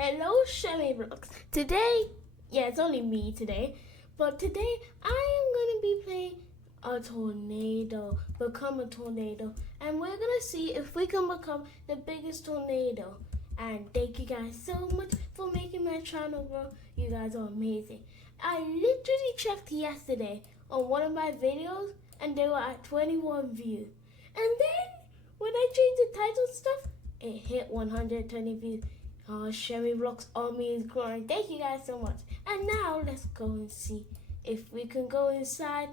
Hello, Shemmy Brooks. Today, it's only me today, but today I am going to be playing a tornado, become a tornado, and we're going to see if we can become the biggest tornado. And thank you guys so much for making my channel grow. You guys are amazing. I literally checked yesterday on one of my videos, and they were at 21 views. And then, when I changed the title stuff, it hit 120 views. Oh, Shemmy Vlogs Army is growing. Thank you guys so much. And now let's go and see if we can go inside,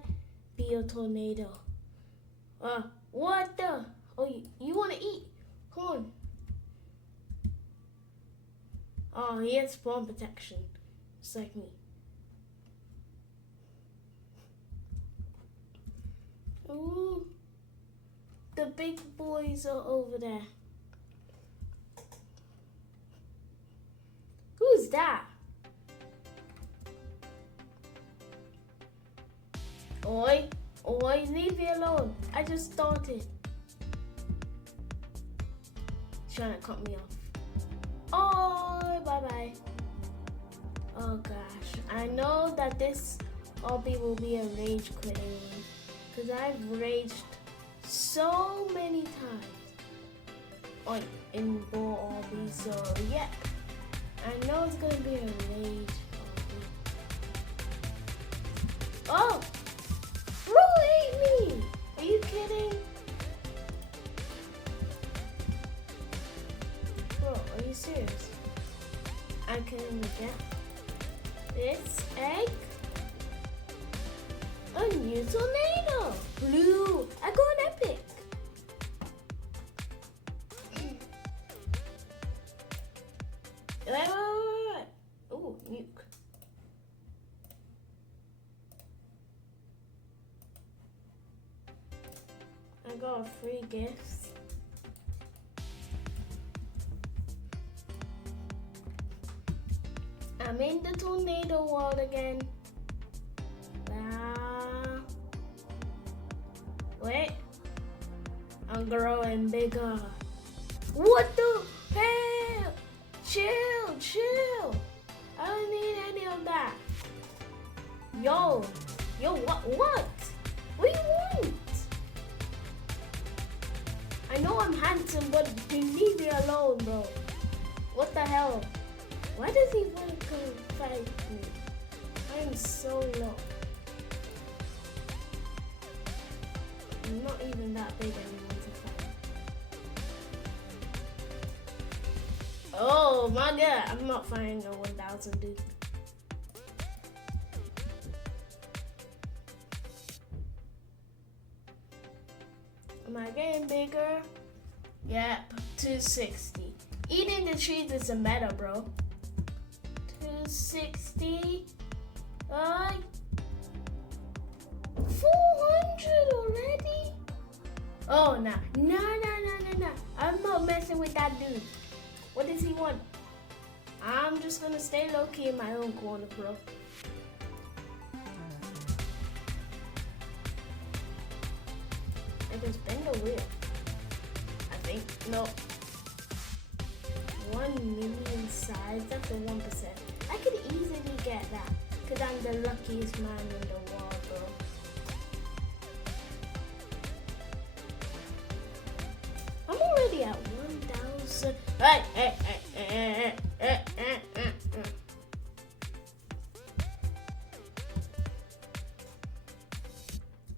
be a tornado. What the? Oh, you want to eat? Come on. Oh, he has spawn protection, just like me. Ooh, the big boys are over there. Who's that? Oi, leave me alone. I just started. He's trying to cut me off. Oh, bye-bye. Oh gosh, I know that this obby will be a rage quitting one, because I've raged so many times in ball obby, so yeah. I know it's gonna be a rage. Oh! Bro ate me! Are you kidding? Bro, are you serious? I can get this egg. A new tornado! Blue! I got an epic! Wait. Ooh, nuke. I got free gifts. I'm in the tornado world again. Wait. I'm growing bigger. What the hell? Chill. I don't need any of that. Yo, what? What do you want? I know I'm handsome, but you leave me alone, bro. What the hell? Why does he want to come fight me? I am so low. I'm not even that big anymore to fight. Oh my god, I'm not fighting no 1,000 dude. Am I getting bigger? Yep, 260. Eating the trees is a meta, bro. 260. 400 already? Oh, nah. I'm not messing with that dude. What does he want? I'm just gonna stay low-key in my own corner, bro. I can spin the wheel. I think. No. 1 million size. That's a 1%. I could easily get that. Because I'm the luckiest man in the world, bro. I'm already at 1,000. Hey.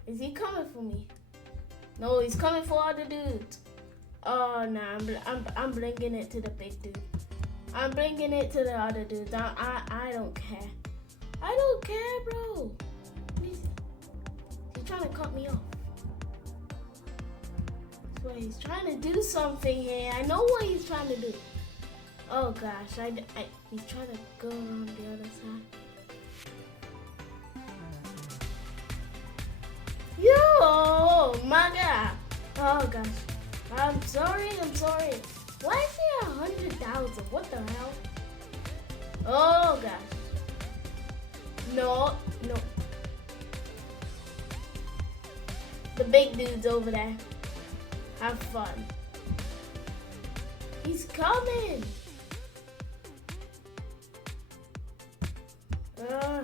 Is he coming for me? No, he's coming for other dudes. Oh, nah, I'm bringing it to the big dude. I'm bringing it to the other dudes. I don't care. I don't care, bro. He's trying to cut me off. So he's trying to do something here. I know what he's trying to do. Oh gosh, he's trying to go around the other side. Yo, my god. Oh gosh. I'm sorry. Why is he 100,000? What the hell? Oh gosh. No. The big dude's over there. Have fun. He's coming. Uh.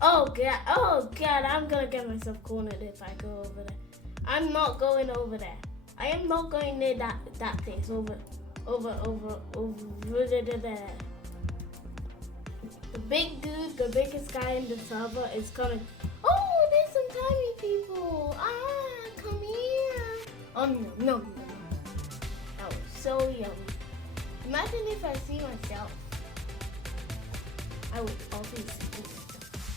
Oh god, I'm gonna get myself cornered if I go over there. I'm not going over there. I am not going near that place. Over there. The big dude, the biggest guy in the server is coming. Oh, there's some tiny people. Come here. No. That was so yummy. Imagine if I see myself. I would obviously see myself.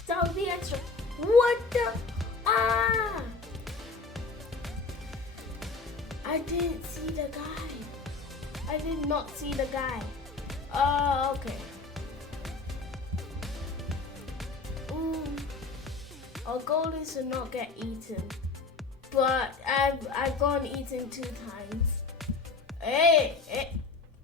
That would be extra. What the? I didn't see the guy. I did not see the guy. Okay. Our goal is to not get eaten. But I've gone eaten 2 times. Hey.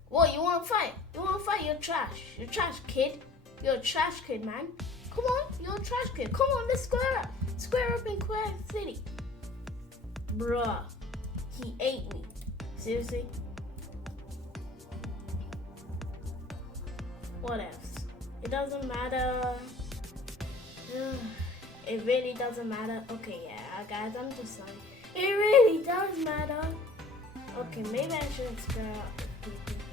What, you wanna fight? You wanna fight? You're trash. You're trash, kid. You're a trash kid, man. Come on, you're a trash kid. Come on, let's square up. Square up in Quest City. Bruh. He ate me. Seriously? What else? It doesn't matter. It really doesn't matter. Okay, yeah, guys, I'm just sorry. It really does matter. Okay, maybe I shouldn't square up with people.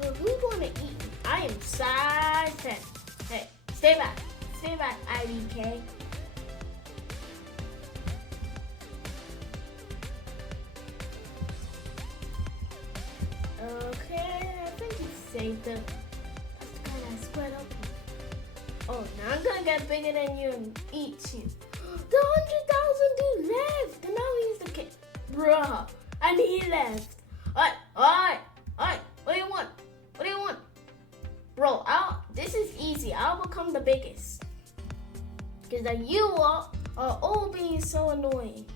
But who's gonna eat me? I am size 10. Hey, stay back. Stay back, IDK. Okay, I think he saved the. That's the guy I squared up with. Oh, now I'm gonna get bigger than you and eat you. The 100,000 dude left, and now he's the king. Bruh, and he left. Alright. What do you want? What do you want? Bro, this is easy. I'll become the biggest. Because you are all being so annoying.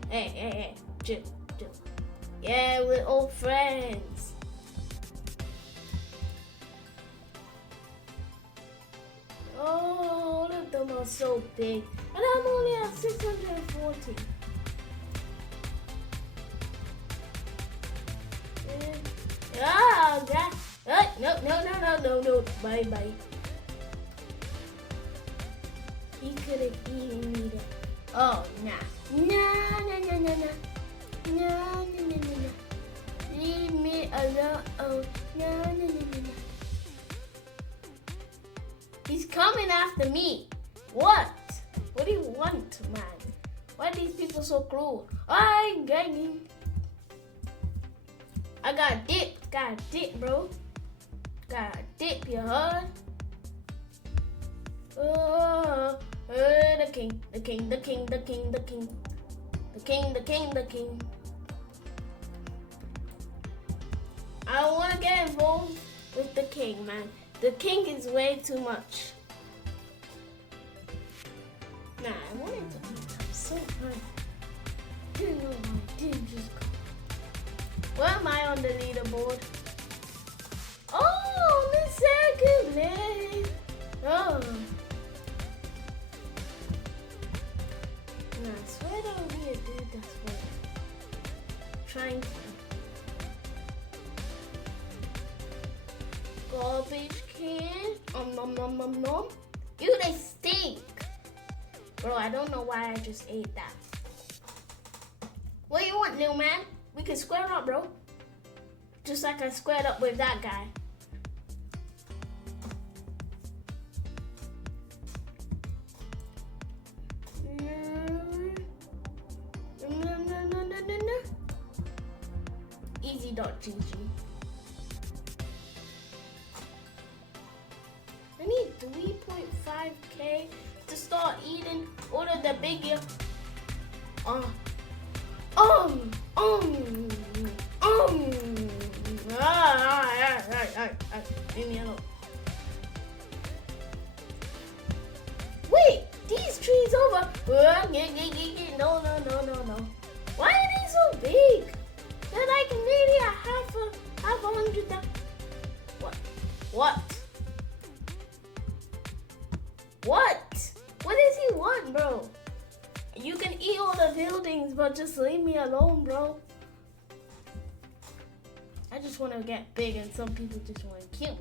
Hey. Chill. Yeah, we're all friends. Oh, all of them are so big. And I'm only at 640. No. Bye. He could have eaten me there. Oh, nah. No. Leave me alone. Oh, no. He's coming after me. What? What do you want, man? Why are these people so cruel? I'm ganging. I got dip, bro. Got dip, you heard? The king. I don't want to get involved with the king, man. The king is way too much. Nah, I wanted to eat them so hard. Didn't know why I didn't just go. Where am I on the leaderboard? Oh, the second place. Oh. Nah, I swear that would be a dude that's what trying to. Garbage can. Nom. Ew, they stink. Bro, I don't know why I just ate that. What do you want, little man? We can square up, bro. Just like I squared up with that guy. No. Easy.gg. I need 3.5k to start eating all of the bigger. Leave me alone. Wait, these trees over. No. Why are they so big? They're like maybe half a 100. What? on, bro. You can eat all the buildings, but just leave me alone, bro. I just want to get big, and some people just want to kill me.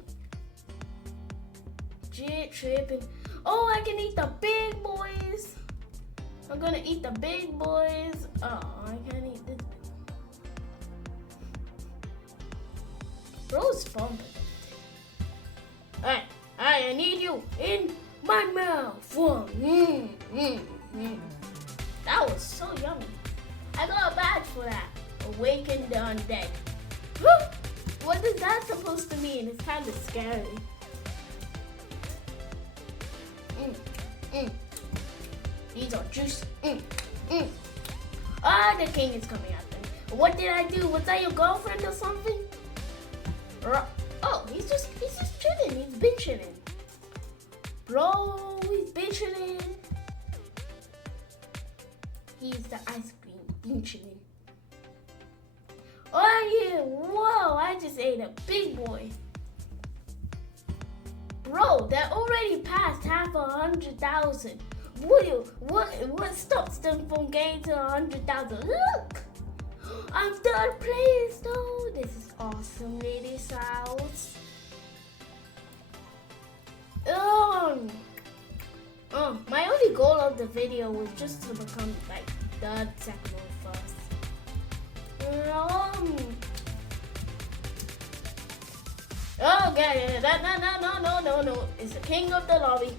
Jit tripping. Oh, I can eat the big boys. I'm gonna eat the big boys. Oh, I can't eat this. Bro's fun. Alright, I need you in my mouth. That was so yummy. I got a badge for that. Awaken the undead. What is that supposed to mean? It's kind of scary. These are juicy. Ah, the king is coming after me. What did I do? Was that your girlfriend or something? Oh, he's just chilling. He's been chilling. Bro, he's been chilling. He's the ice cream. Been chilling. Oh yeah, whoa, I just ate a big boy. Bro, that already passed half 100,000. What stops them from getting to 100,000? Look! I'm third place though. This is awesome, ladies' house. My only goal of the video was just to become like third, second, or first. Oh, okay, no. It's the king of the lobby.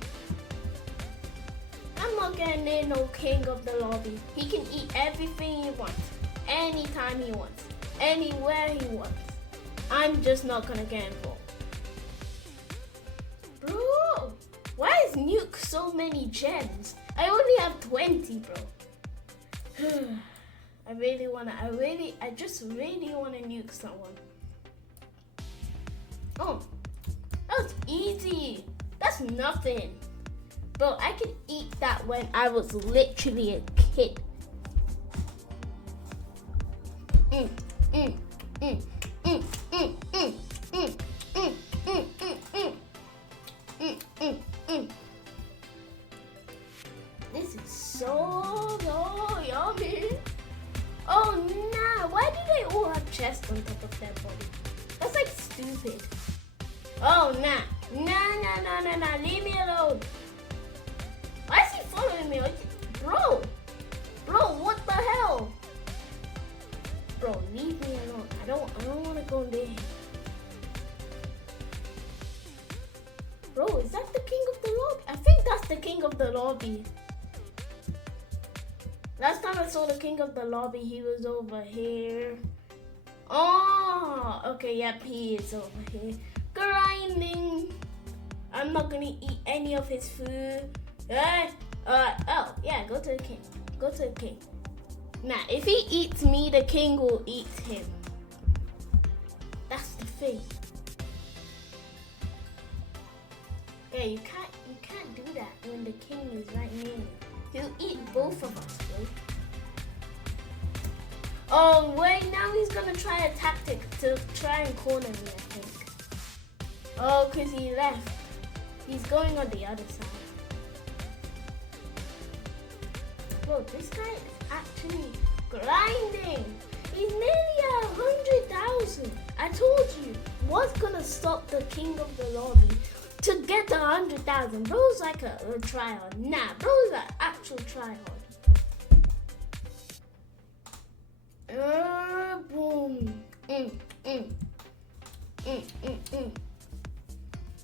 I'm not getting in no king of the lobby. He can eat everything he wants, anytime he wants, anywhere he wants. I'm just not gonna get involved. Bro, why is Nuke so many gems? I only have 20, bro. I just really wanna nuke someone. Oh, that was easy. That's nothing. Bro, I could eat that when I was literally a kid. This is so yummy. Oh, nah. Why do they all have chests on top of their body? That's like stupid. Oh, nah. Nah. Leave me alone. Why is he following me? Bro, what the hell? Bro, leave me alone. I don't want to go in there. Bro, is that the king of the lobby? I think that's the king of the lobby. Last time I saw the king of the lobby, he was over here. Oh, okay, yep, he is over here. Grinding. I'm not gonna eat any of his food. Oh, yeah, go to the king. Go to the king. Nah, if he eats me, the king will eat him. That's the thing. Yeah, you can't do that when the king is right near you. He'll eat both of us, bro. Oh, wait, now he's gonna try a tactic to try and corner me, I think. Oh, because he left. He's going on the other side. Bro, this guy is actually grinding. He's nearly 100,000. I told you, what's gonna stop the king of the lobby to get the 100,000? Bro's like a tryhard. Nah, bro's an actual tryhard. Boom.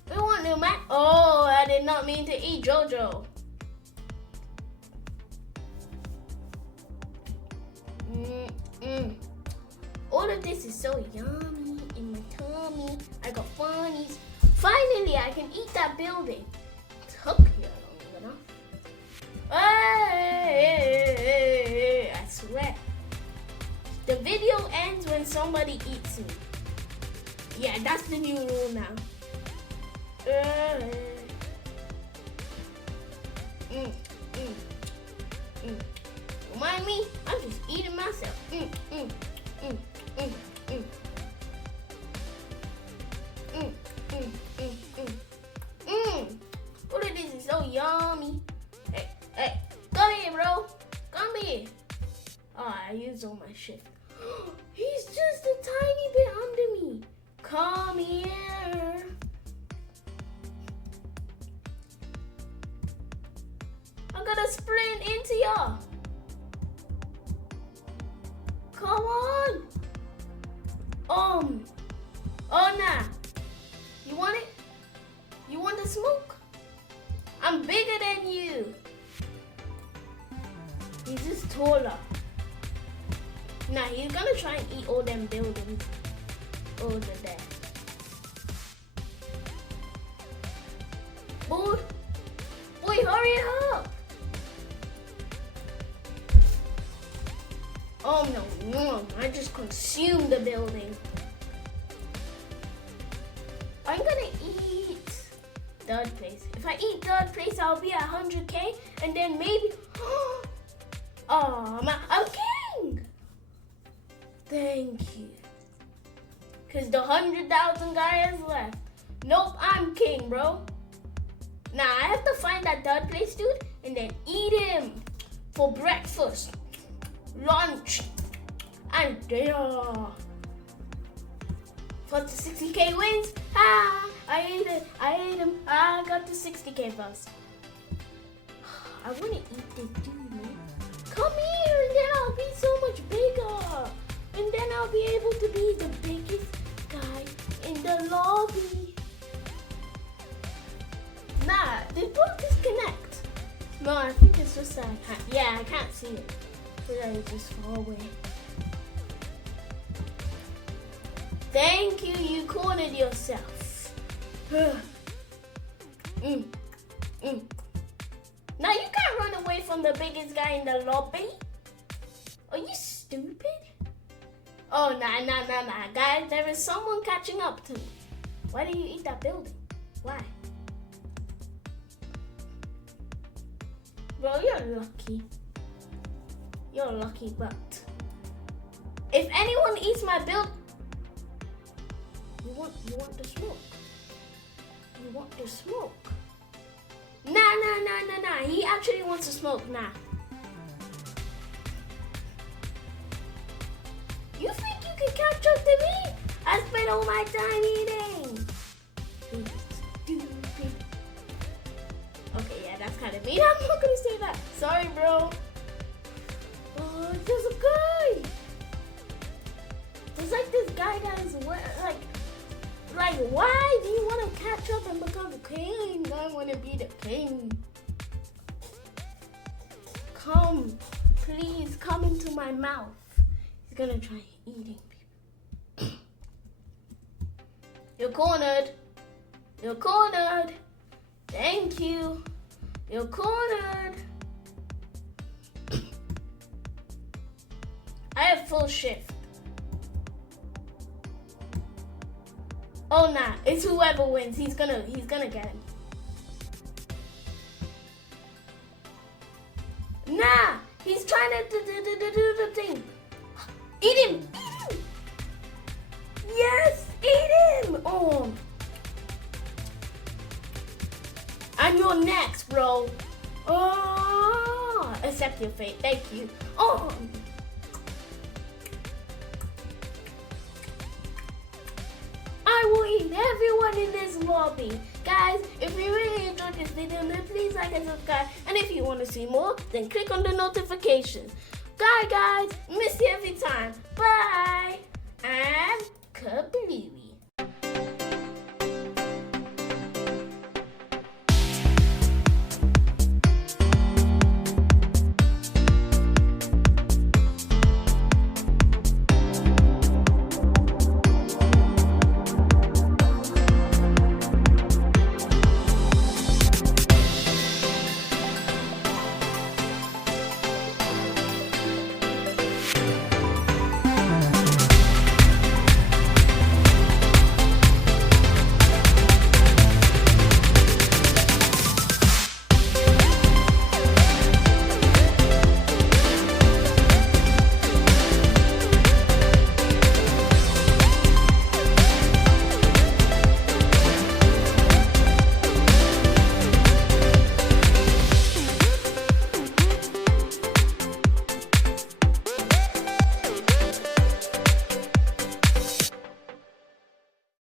We want new Mac. Oh, I did not mean to eat Jojo. All of this is so yummy in my tummy. I got funnies. Finally, I can eat that building. Took you long enough. Hey, I swear. The video ends when somebody eats me. Yeah, that's the new rule now. Remind me, I'm just eating myself. All of this is so yummy. Hey, hurry. Oh, I used all my shift. He's just a tiny bit under me. Come here. I'm gonna sprint into ya. Come on. Oh nah. You want it? You want the smoke? I'm bigger than you. He's just taller. Nah, he's gonna try and eat all them buildings over there. Boy, hurry up! Oh no, I just consumed the building. I'm gonna eat third place. If I eat third place, I'll be at 100k, and then maybe. Oh, I'm king! Thank you. Cause the 100,000 guy is left. Nope, I'm king, bro. Now I have to find that third place dude and then eat him for breakfast, lunch, and dinner. For the 60k wins. I ate him. I got the 60k first. I wanna eat this dude, man. Come here and then I'll be so much bigger. And then I'll be able to be the biggest guy in the lobby. Nah, did both disconnect? No, I think it's just that I can't. Yeah, I can't see it. So that is just far away. Thank you, you cornered yourself. Now you can't run away from the biggest guy in the lobby. Are you stupid? Oh, nah. Guys, there is someone catching up to me. Why did you eat that building? Why? Bro, you're lucky. You're lucky, but if anyone eats my build, you want the smoke. You want the smoke. Nah. He actually wants to smoke. Nah. You think you can catch up to me? I spent all my time eating. Stupid. Okay, yeah, that's kind of mean. I'm not gonna say that. Sorry, bro. Oh, there's a guy. There's like this guy that is like, why do you want to catch up and become the king? I want to be the king. Come, please, come into my mouth. He's gonna try eating people. You're cornered. You're cornered. Thank you. You're cornered. I have full shift. Oh nah, it's whoever wins. He's gonna get him. Nah, he's trying to do the thing. Eat him! Yes, eat him! Oh. And you're next, bro. Oh, accept your fate. Thank you. Oh. I will eat everyone in this lobby. Guys, if you really enjoyed this video, then please like and subscribe. And if you want to see more, then click on the notifications. Guys, miss you every time. Bye. And kablooey.